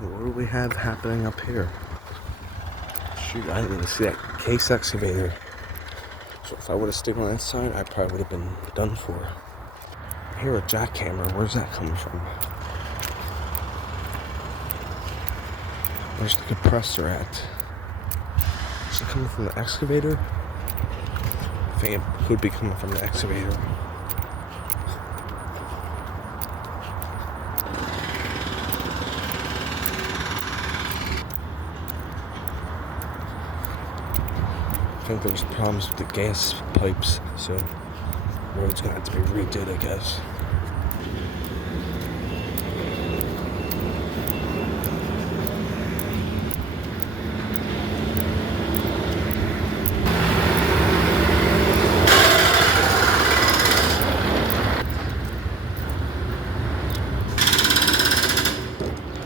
What do we have happening up here? Shoot, I didn't even see that Case Excavator. So if I would have stayed on that side, I probably would have been done for. I hear a jackhammer. Where's that coming from? Where's the compressor at? Is it coming from the excavator? I think it could be coming from the excavator. I think there's problems with the gas pipes, so the road's gonna have to be redid, I guess.